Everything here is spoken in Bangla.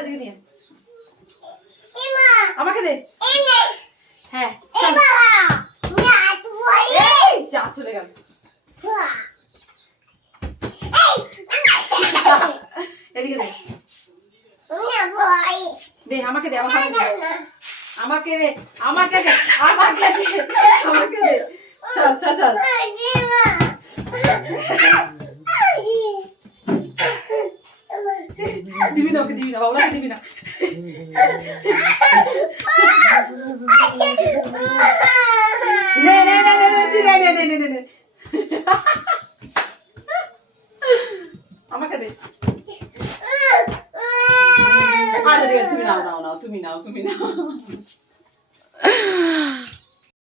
এদিকে নিয়ে আমাকে দে হ্যাঁ যা চলে গেল এদিকে দে দে আমাকে দে আমাকে দে আমাকে দে আমাকে দে আমাকে দে চল চল চল দিবি না ওকে দিবি না বাবুলাকে দিবি না